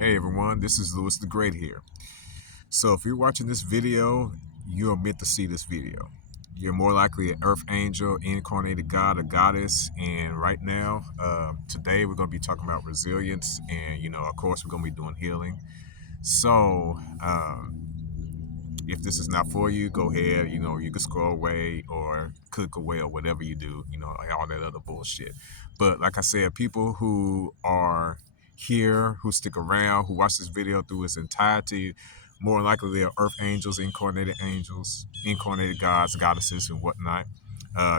Hey everyone, this is Louis the Great here. So if you're watching this video, you're meant to see this video. You're more likely an earth angel, incarnated god, or goddess. And right now, today we're going to be talking about resilience. And, of course, we're going to be doing healing. So if this is not for you, go ahead. You can scroll away or click away or whatever you do, all that other bullshit. But like I said, people who are here, who stick around, who watch this video through its entirety, more likely they're earth angels, incarnated gods, goddesses, and whatnot,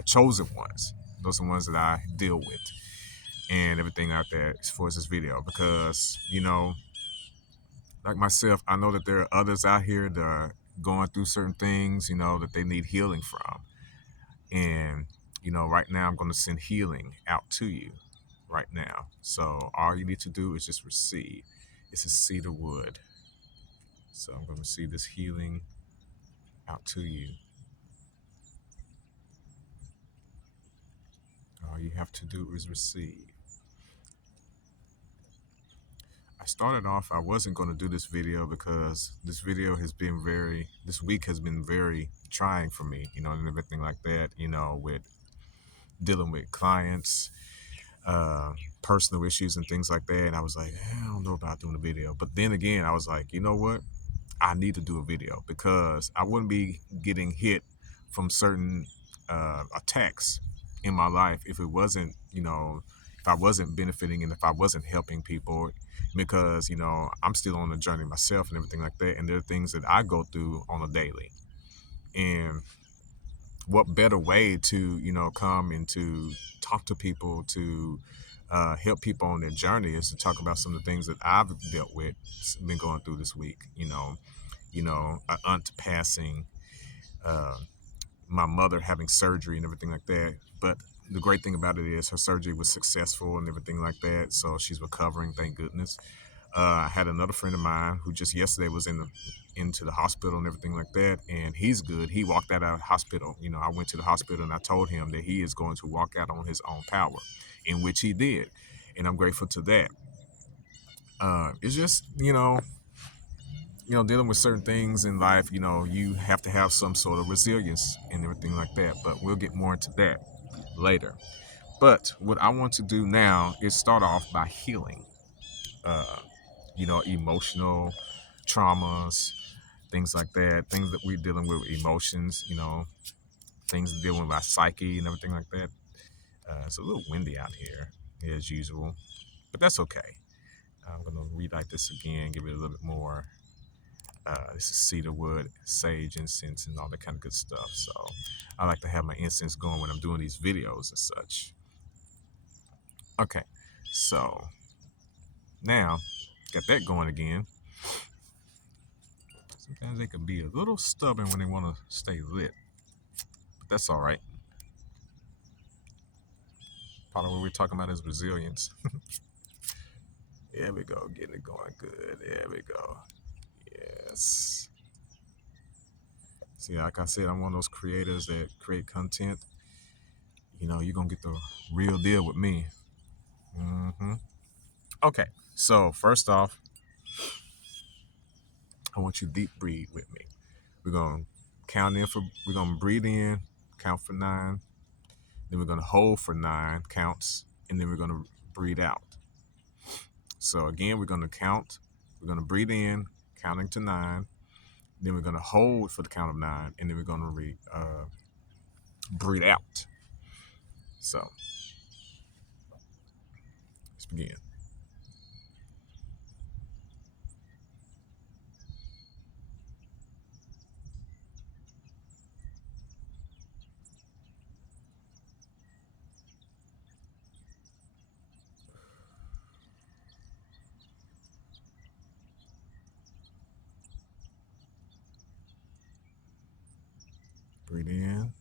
chosen ones. Those are the ones that I deal with and everything out there as far as this video. Because, like myself, I know that there are others out here that are going through certain things, that they need healing from. And, right now I'm going to send healing out to you right now. So all you need to do is just receive. It's a cedar wood. So I'm going to see this healing out to you. All you have to do is receive. I started off, I wasn't going to do this video because this week has been very trying for me, and everything like that, with dealing with clients, personal issues and things like that. And I was like, I don't know about doing a video. But then again, I was like, you know what? I need to do a video because I wouldn't be getting hit from certain attacks in my life if it wasn't, if I wasn't benefiting and if I wasn't helping people because, I'm still on the journey myself and everything like that. And there are things that I go through on a daily. And what better way to come and to talk to people, to help people on their journey, is to talk about some of the things that I've dealt with, been going through this week. An aunt passing, uh, my mother having surgery and everything like that. But the great thing about it is her surgery was successful and everything like that, so she's recovering, thank goodness. I had another friend of mine who just yesterday was into the hospital and everything like that, and he's good. He walked out of the hospital. I went to the hospital and I told him that he is going to walk out on his own power, in which he did, and I'm grateful to that. It's just dealing with certain things in life. You have to have some sort of resilience and everything like that. But we'll get more into that later. But what I want to do now is start off by healing. Uh, emotional traumas, things like that, things that we're dealing with, emotions, things dealing with our psyche and everything like that. It's a little windy out here, as usual, but that's okay. I'm going to relight this again, give it a little bit more. This is cedar wood, sage, incense, and all that kind of good stuff. So I like to have my incense going when I'm doing these videos and such. Okay, so now got that going again. Sometimes they can be a little stubborn when they want to stay lit, but that's all right. Part of what we're talking about is resilience. There we go, getting it going good. There we go. Yes. See, like I said, I'm one of those creators that create content. You're going to get the real deal with me. Okay, so first off, I want you to deep breathe with me. We're going to we're going to breathe in, count for 9. Then we're going to hold for 9 counts. And then we're going to breathe out. So again, we're going to count. We're going to breathe in, counting to 9. Then we're going to hold for the count of 9. And then we're going to breathe out. So let's begin. Breathe in.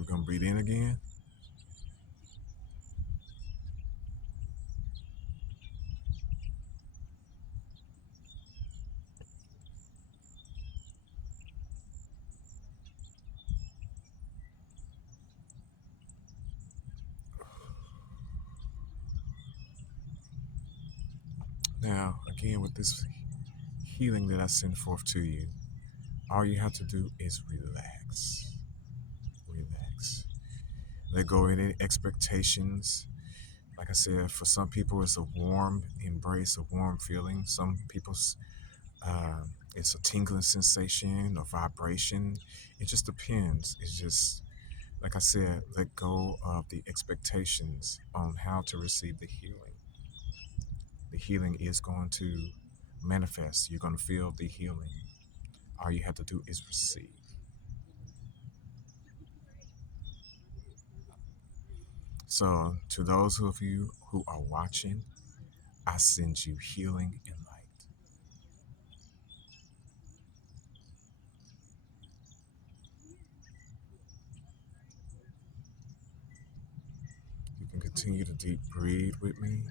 we're going to breathe in again. Now, again, with this healing that I send forth to you, all you have to do is relax. Relax. Let go of any expectations. Like I said, for some people, it's a warm embrace, a warm feeling. Some people's, it's a tingling sensation or vibration. It just depends. It's just, like I said, let go of the expectations on how to receive the healing. The healing is going to manifest. You're going to feel the healing. All you have to do is receive. So, to those of you who are watching, I send you healing and light. You can continue to deep breathe with me.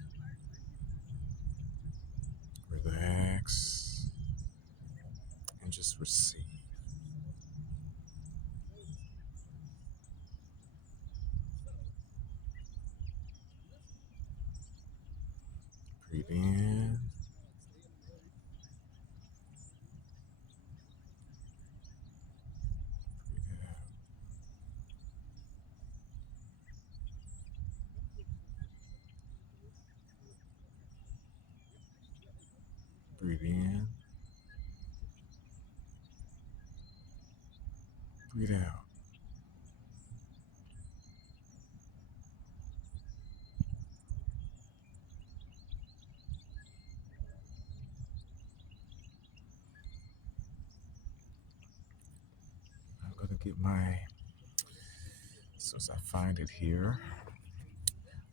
Relax and just receive. Breathe in. Breathe out. Breathe in. Breathe out. I'm going to get so as I find it here,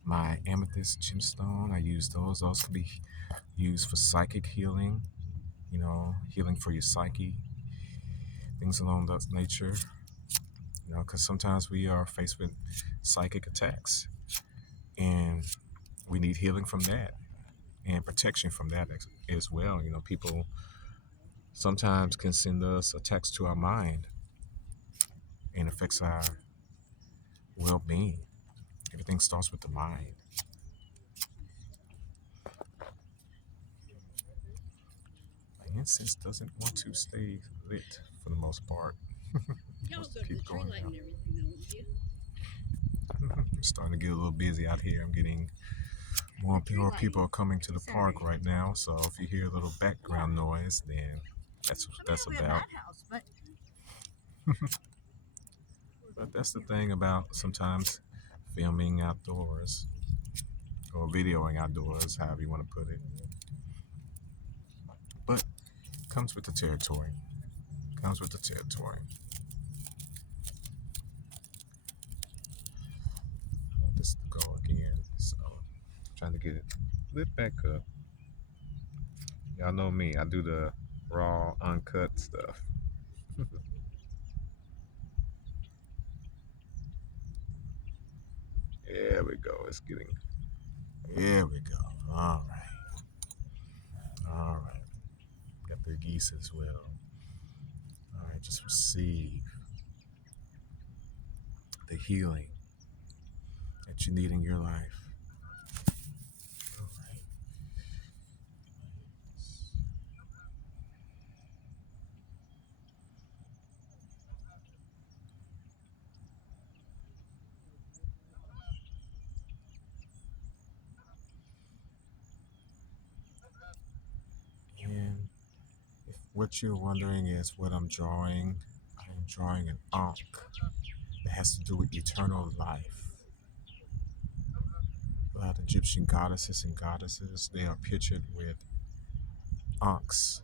my amethyst gemstone. I use those. Those can be used for psychic healing, healing for your psyche, things along that nature, because sometimes we are faced with psychic attacks and we need healing from that and protection from that as well. People sometimes can send us attacks to our mind and affects our well-being. Everything starts with the mind. My incense doesn't want to stay lit for the most part. Just keep going now. It's starting to get a little busy out here. I'm getting more people are coming to the park right now. So if you hear a little background noise, then that's about. But that's the thing about sometimes filming outdoors or videoing outdoors, however you want to put it. But comes with the territory. Comes with the territory. I want this to go again. So I'm trying to get it lit back up. Y'all know me. I do the raw, uncut stuff. There we go. It's getting. There we go. All right. All right. Got the geese as well. All right. Just receive the healing that you need in your life. All right. And if what you're wondering is what I'm drawing, I am drawing an ankh that has to do with eternal life. A lot of Egyptian goddesses and goddesses, they are pictured with ankhs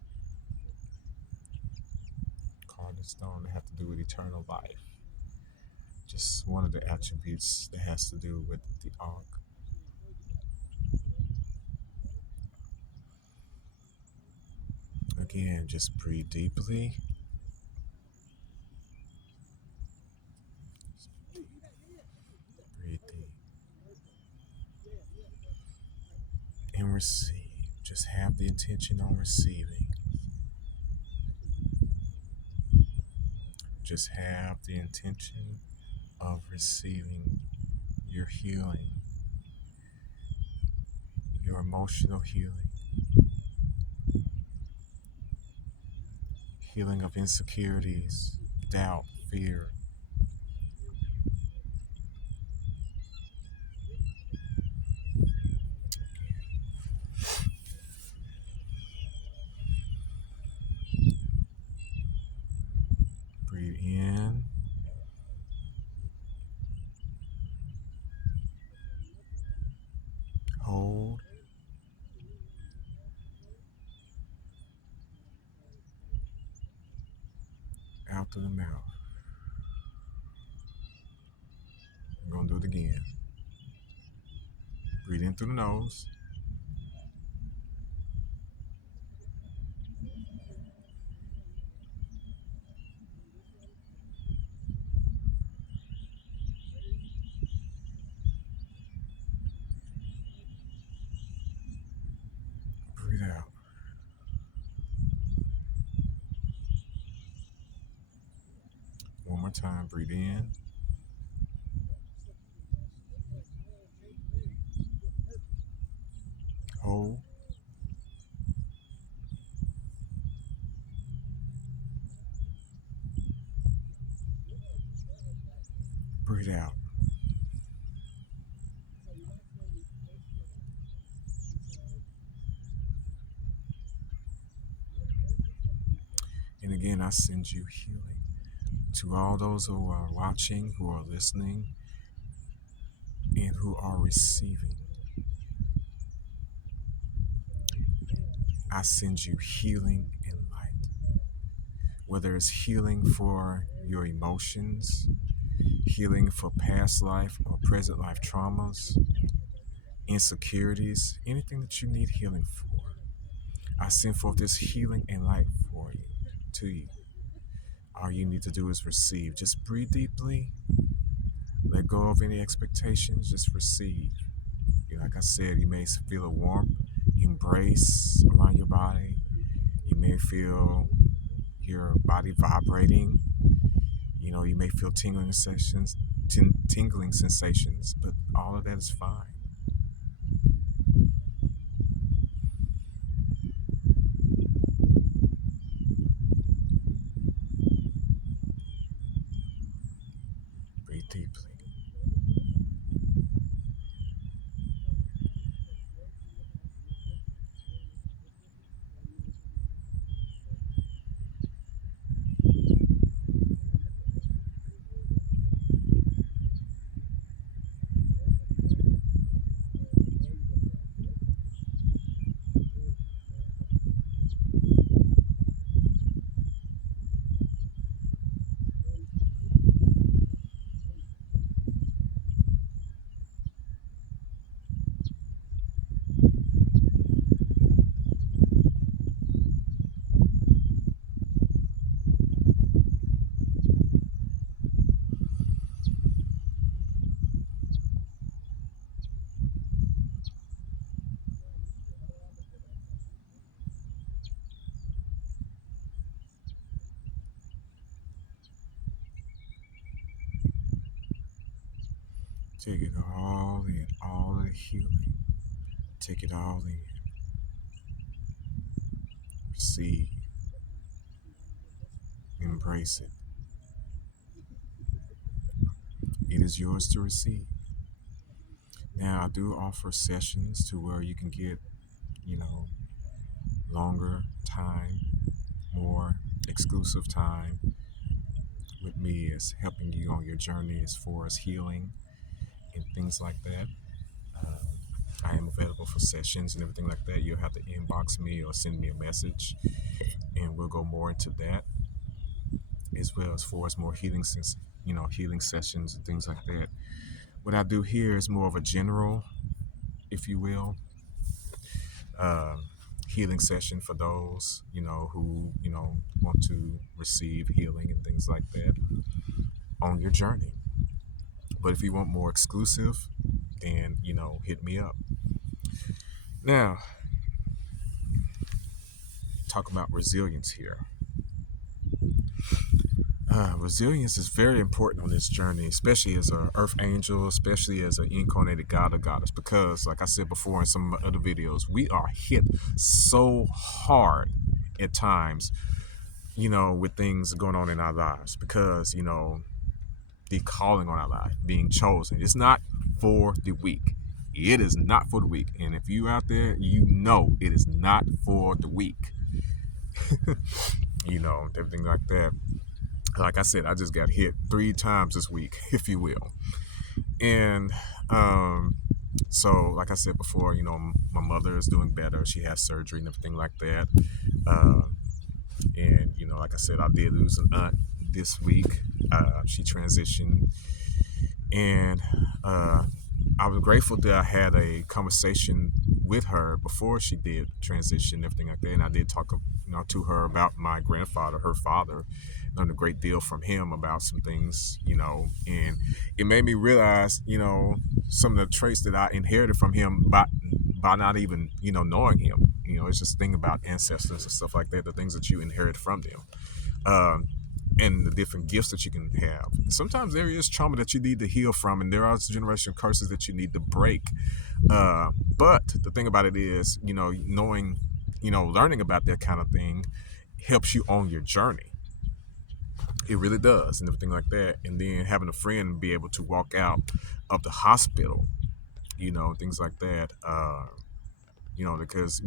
carved in stone that have to do with eternal life. Just one of the attributes that has to do with the ankh. Again, just breathe deeply. and receive. Just have the intention on receiving. Just have the intention of receiving your healing, your emotional healing, healing of insecurities, doubt, fear. Breathe in, hold, out through the mouth. We're going to do it again. Breathe in through the nose. Breathe out. One more time. Breathe in, hold, breathe out. And again, I send you healing to all those who are watching, who are listening, and who are receiving. I send you healing and light. Whether it's healing for your emotions, healing for past life or present life traumas, insecurities, anything that you need healing for, I send forth this healing and light for you, to you. All you need to do is receive. Just breathe deeply. Let go of any expectations. Just receive. Like I said, you may feel a warmth, embrace around your body. You may feel your body vibrating. You may feel tingling sensations, but all of that is fine. Breathe deeply. Take it all in, all of the healing. Take it all in. Receive. Embrace it. It is yours to receive. Now, I do offer sessions to where you can get, you know, longer time, more exclusive time with me as helping you on your journey as far as healing and things like that. Uh, I am available for sessions and everything like that. You'll have to inbox me or send me a message, and we'll go more into that, as well as far as more healing sessions and things like that. What I do here is more of a general, if you will, uh, healing session for those who want to receive healing and things like that on your journey. But if you want more exclusive, then hit me up. Now, talk about resilience here. Resilience is very important on this journey, especially as an earth angel, especially as an incarnated god or goddess, because, like I said before in some of my other videos, we are hit so hard at times, with things going on in our lives, because, the calling on our life, being chosen, it's not for the weak. It is not for the weak. And if you out there, it is not for the weak. Everything like that. Like I said, I just got hit 3 times this week, if you will. And so, like I said before, my mother is doing better. She has surgery and everything like that. And, like I said, I did lose an aunt this week. She transitioned. And I was grateful that I had a conversation with her before she did transition and everything like that. And I did talk, to her about my grandfather, her father. Learned a great deal from him about some things, and it made me realize, some of the traits that I inherited from him by not even, knowing him. It's just a thing about ancestors and stuff like that, the things that you inherit from them. And the different gifts that you can have. Sometimes there is trauma that you need to heal from, and there are generational curses that you need to break. But the thing about it is, knowing, learning about that kind of thing helps you on your journey. It really does, and everything like that. And then having a friend be able to walk out of the hospital, things like that. Because,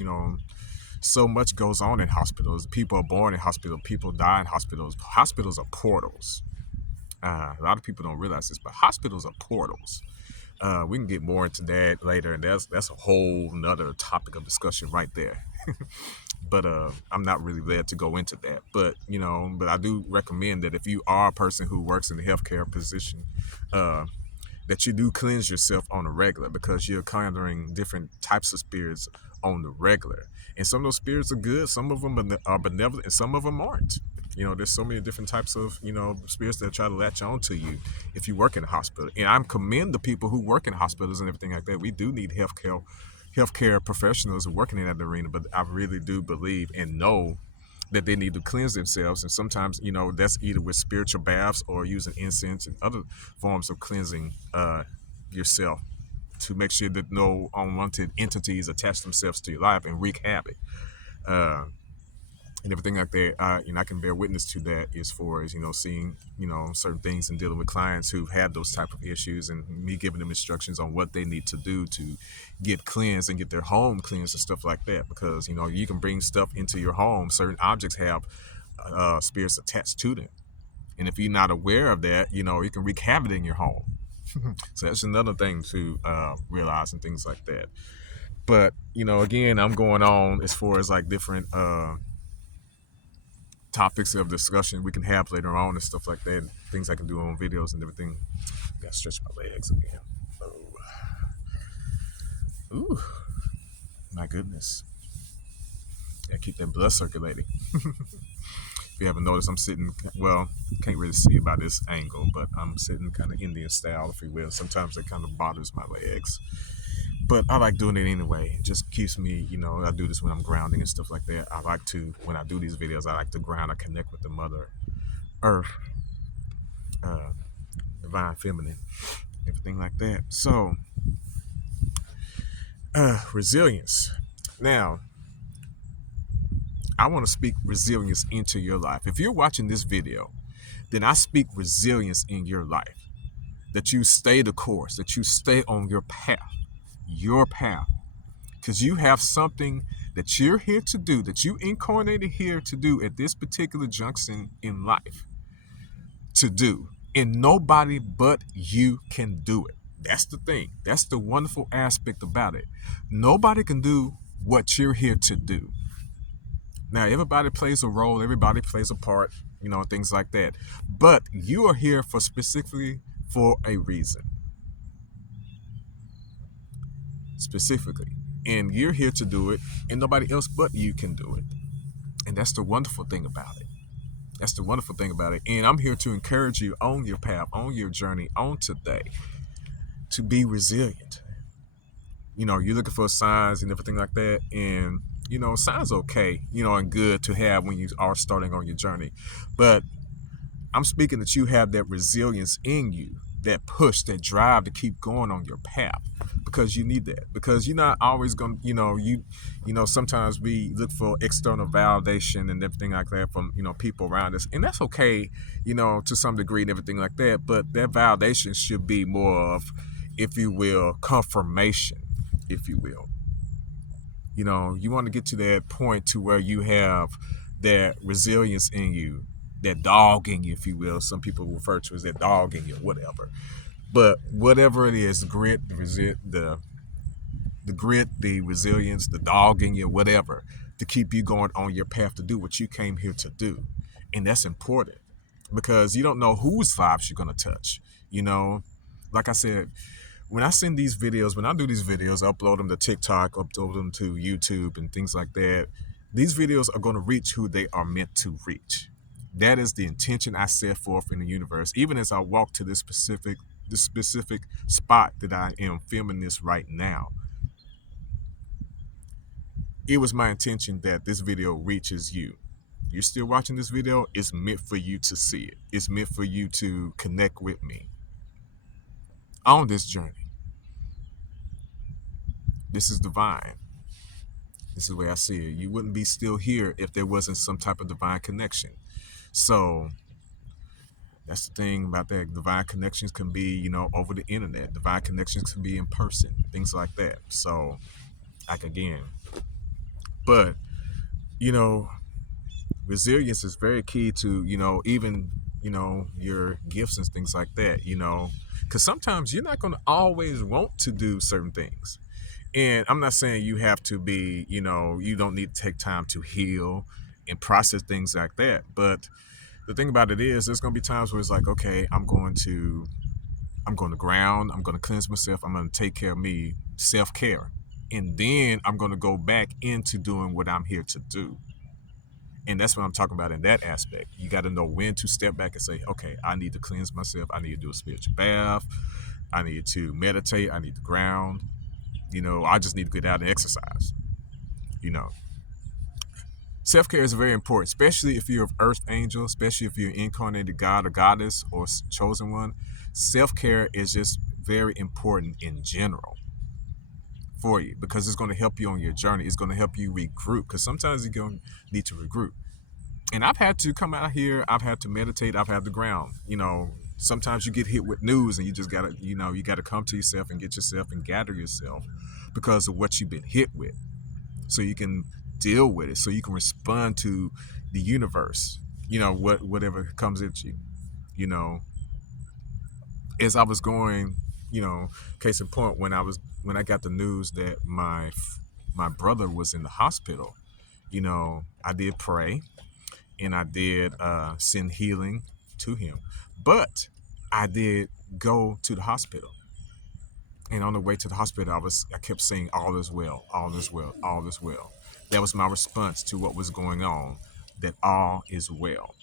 so much goes on in hospitals. People are born in hospitals. People die in hospitals. Hospitals are portals. A lot of people don't realize this, but hospitals are portals. We can get more into that later, and that's a whole nother topic of discussion right there. But I'm not really led to go into that. But but I do recommend that if you are a person who works in the healthcare position, that you do cleanse yourself on a regular, because you're encountering different types of spirits on the regular. And some of those spirits are good, some of them are benevolent, and some of them aren't. There's so many different types of, spirits that try to latch on to you if you work in a hospital. And I commend the people who work in hospitals and everything like that. We do need healthcare professionals working in that arena, but I really do believe and know that they need to cleanse themselves. And sometimes, that's either with spiritual baths or using incense and other forms of cleansing yourself, to make sure that no unwanted entities attach themselves to your life and wreak havoc. And everything like that. I can bear witness to that as far as, seeing, certain things and dealing with clients who've had those type of issues, and me giving them instructions on what they need to do to get cleansed and get their home cleansed and stuff like that. Because, you can bring stuff into your home. Certain objects have spirits attached to them. And if you're not aware of that, you can wreak havoc in your home. So that's another thing to realize and things like that. But, again, I'm going on as far as like different topics of discussion we can have later on and stuff like that. Things I can do on videos and everything. Gotta stretch my legs again. Oh. Ooh. My goodness. Gotta keep that blood circulating. If you haven't noticed, I'm sitting, well, can't really see by this angle, but I'm sitting kind of Indian style, if you will. Sometimes it kind of bothers my legs. But I like doing it anyway. It just keeps me, I do this when I'm grounding and stuff like that. I like to, when I do these videos, I like to ground. I connect with the Mother Earth, Divine Feminine, everything like that. So, resilience. Now, I want to speak resilience into your life. If you're watching this video, then I speak resilience in your life. That you stay the course, that you stay on your path. Because you have something that you're here to do, that you incarnated here to do at this particular junction in life, to do. And nobody but you can do it. That's the thing. That's the wonderful aspect about it. Nobody can do what you're here to do. Now, everybody plays a role, everybody plays a part, things like that. But you are here specifically for a reason. Specifically. And you're here to do it, and nobody else but you can do it. And that's the wonderful thing about it. That's the wonderful thing about it. And I'm here to encourage you on your path, on your journey, on today, to be resilient. you're looking for signs and everything like that. And, signs okay, and good to have when you are starting on your journey. But I'm speaking that you have that resilience in you, that push, that drive to keep going on your path, because you need that. Because you're not always going to, sometimes we look for external validation and everything like that from, people around us. And that's okay, to some degree and everything like that. But that validation should be more of, if you will, confirmation, if you will. You want to get to that point to where you have that resilience in you, that dog in you, if you will. Some people refer to as that dog in you, whatever. But whatever it is, the grit, the resilience, the dog in you, whatever, to keep you going on your path to do what you came here to do. And that's important, because you don't know whose lives you're going to touch. Like I said, when I send these videos, when I do these videos, I upload them to TikTok, upload them to YouTube and things like that. These videos are going to reach who they are meant to reach. That is the intention I set forth in the universe. Even as I walk to this specific spot that I am filming this right now, it was my intention that this video reaches you. You're still watching this video, it's meant for you to see it. It's meant for you to connect with me on this journey. This is divine. This is the way I see it. You wouldn't be still here if there wasn't some type of divine connection. So that's the thing about that. Divine connections can be, over the internet. Divine connections can be in person, things like that. So, like, again, but, resilience is very key to, even, your gifts and things like that, because sometimes you're not going to always want to do certain things. And I'm not saying you have to be, you don't need to take time to heal and process things like that. But the thing about it is, there's going to be times where it's like, okay, I'm going to ground, I'm going to cleanse myself, I'm going to take care of me, self-care. And then I'm going to go back into doing what I'm here to do. And that's what I'm talking about in that aspect. You got to know when to step back and say, okay, I need to cleanse myself. I need to do a spiritual bath. I need to meditate. I need to ground. I just need to get out and exercise. Self-care is very important, especially if you're an earth angel, especially if you're an incarnated god or goddess or chosen one. Self-care is just very important in general for you, because it's going to help you on your journey. It's going to help you regroup, because sometimes you're going to need to regroup. And I've had to come out here. I've had to meditate. I've had to ground. Sometimes you get hit with news and you just gotta, you gotta come to yourself and get yourself and gather yourself because of what you've been hit with, so you can deal with it, so you can respond to the universe, whatever comes at you. As I was going, case in point, when I got the news that my brother was in the hospital, I did pray and I did send healing to him. But I did go to the hospital. And on the way to the hospital, I kept saying, all is well, all is well, all is well. That was my response to what was going on, that all is well.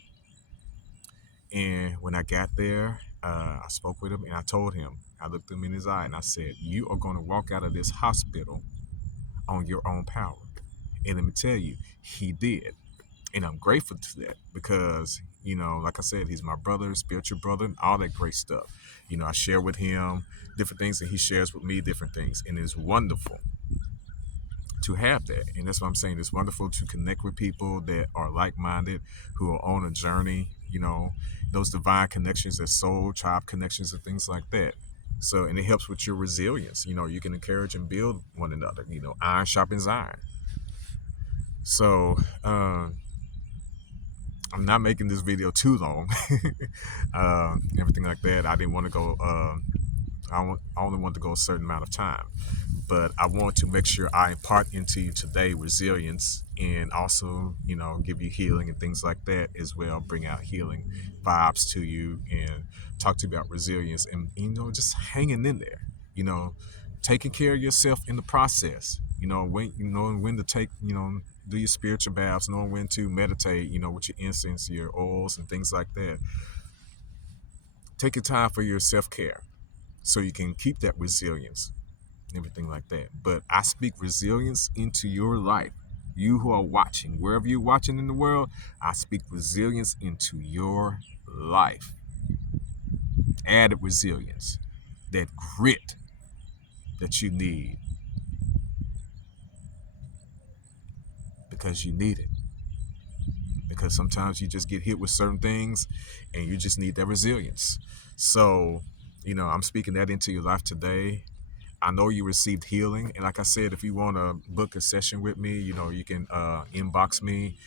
And when I got there, I spoke with him and I told him, I looked him in his eye and I said, you are going to walk out of this hospital on your own power. And let me tell you, he did. And I'm grateful to that, because, like I said, he's my brother, spiritual brother, and all that great stuff. I share with him different things and he shares with me different things. And it's wonderful to have that. And that's what I'm saying. It's wonderful to connect with people that are like-minded, who are on a journey, those divine connections, that soul tribe connections and things like that. So, and it helps with your resilience. You can encourage and build one another. Iron sharpens iron. So, I'm not making this video too long. Everything like that. I didn't want to go. I only want to go a certain amount of time, but I want to make sure I impart into you today resilience, and also, give you healing and things like that as well. Bring out healing vibes to you and talk to you about resilience, and just hanging in there. Taking care of yourself in the process. When to take. Do your spiritual baths, knowing when to meditate, with your incense, your oils and things like that. Take your time for your self-care so you can keep that resilience, and everything like that. But I speak resilience into your life. You who are watching, wherever you're watching in the world, I speak resilience into your life. Added resilience, that grit that you need, because you need it. Because sometimes you just get hit with certain things and you just need that resilience. So, I'm speaking that into your life today. I know you received healing. And like I said, if you want to book a session with me, you can inbox me.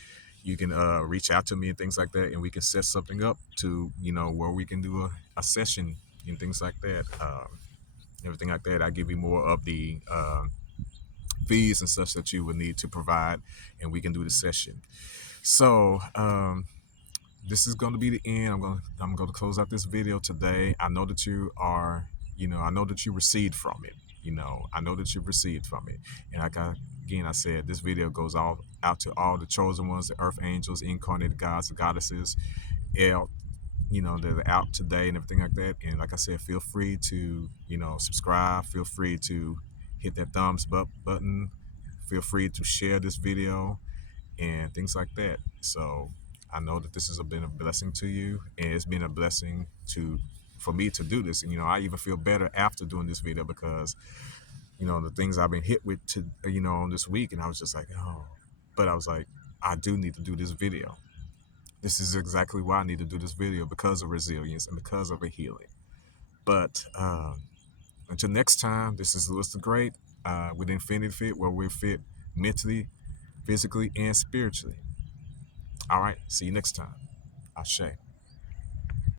You can reach out to me and things like that. And we can set something up to, where we can do a session and things like that. Everything like that. I give you more of the fees and such that you would need to provide. And we can do the session. So, this is going to be the end. I'm going to close out this video today. I know that you are, I know that you received from it. I know that you received from it. And again, I said, this video goes all out to all the chosen ones, the earth angels, incarnated gods, the goddesses, out, that are out today and everything like that. And like I said, feel free to, subscribe. Feel free to hit that thumbs up button. Feel free to share this video and things like that. So I know that this has been a blessing to you, and it's been a blessing for me to do this. And I even feel better after doing this video because the things I've been hit with on this week, and I was just like, oh, but I was like, I do need to do this video. This is exactly why I need to do this video, because of resilience and because of a healing. But until next time, this is Lewis the Great with Infinity Fit, where we're fit mentally, physically, and spiritually. All right. See you next time. Ashe.